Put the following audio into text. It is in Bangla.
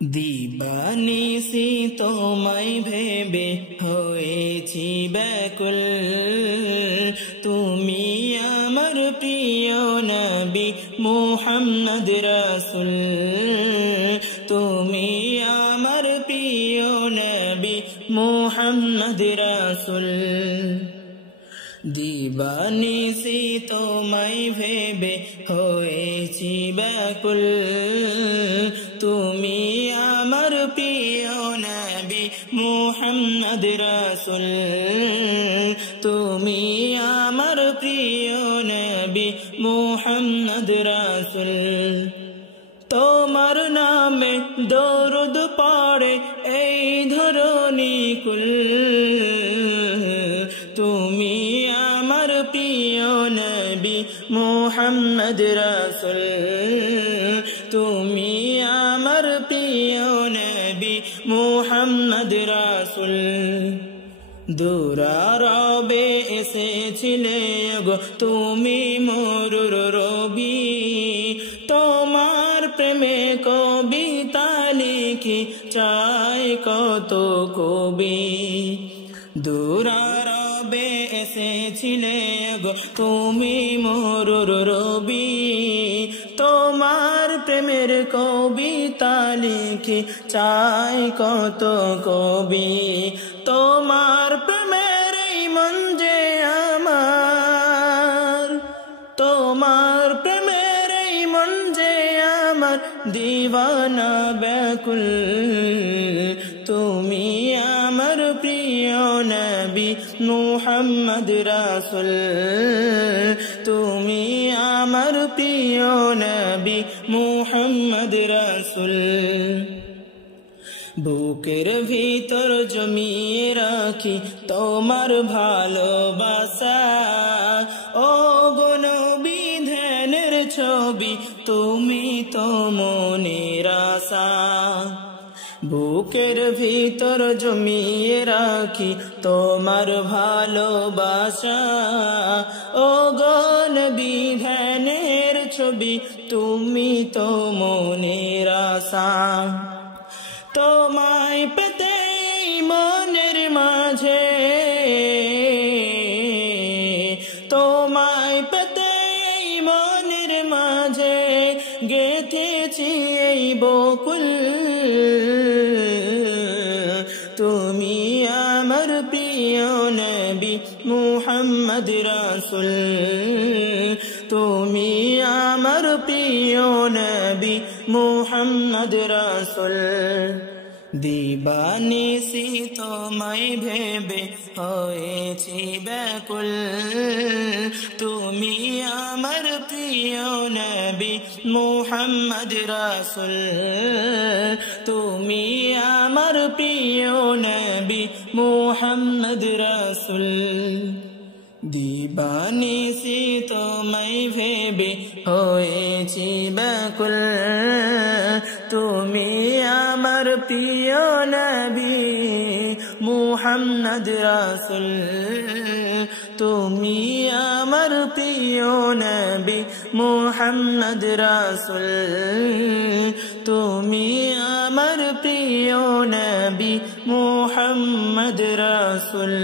দিবানিসি তোমায় ভেবে হয়েছি ব্যাকুল, তুমি আমার প্রিয় নবী মুহাম্মদ রাসূল, তুমি আমার প্রিয় নবী মুহাম্মদ রাসূল। দিবানিসি তোমায় ভেবে হয়েছি ব্যাকুল, তুমি আমার প্রিয় নবী মুহাম্মদ রাসূল, তুমি আমার প্রিয় নবী মুহাম্মদ রাসূল। তোমার নামে দরুদ পড়ে এই ধরনী কুল, তুমি আমার প্রিয় নবী মুহাম্মদ রাসূল, তুমি আমার প্রিয় নবী মুহাম্মদ রাসূল। দুরারবে এসেছিলে গো তুমি মরুর রবি, তোমার প্রেমে কবিতা লিখি চাই কত কবি। দুরারবে এসেছিলে গো তুমি মরুর রবি, তোমার প্রেমের কবিতা লিখি চাই কত কবি। তোমার প্রেমের এই মন যে আমার, তোমার প্রেমের এই মন যে আমার দিওয়ানা ব্যাকুল, তুমি আমার প্রিয় নবী মুহাম্মদ রাসূল, তুমি আমার প্রিয় নবী মুহাম্মদ রাসূল। বুকের ভিতর জমিয়ে রাখি তোমার ভালোবাসা, ও গো নবী ধ্যানের ছবি তুমি তো মনের আশা। বুকের ভিতর জমিয়ে রাখি তোমার ভালোবাসা, ও গো নবী ধ্যানের ছবি তুমি তো মনের আশা। তোমায় পেতে মনের মাঝে, তোমায় পেতে মনের মাঝে গেঁথেছি এই বকুল, তুমি আমার প্রিয় নবী মুহাম্মদ রাসূল, তুমি আমার প্রিয় নবী মুহাম্মদ রাসূল। দিবানিসি তোমায় ভেবে হয়েছি ব্যাকুল, তুমি আমার প্রিয় নবী মুহাম্মদ রাসূল, তুমি আমার প্রিয় নবী মুহাম্মদ রাসূল। দিবানিসি তোমায় ভেবে হয়েছি ব্যাকুল, তুমি আমার প্রিয় নবী মুহাম্মদ রাসূল, তুমি আমার প্রিয় নবী মুহাম্মদ রাসূল, তুমি আমার প্রিয় নবী মুহাম্মদ রাসূল।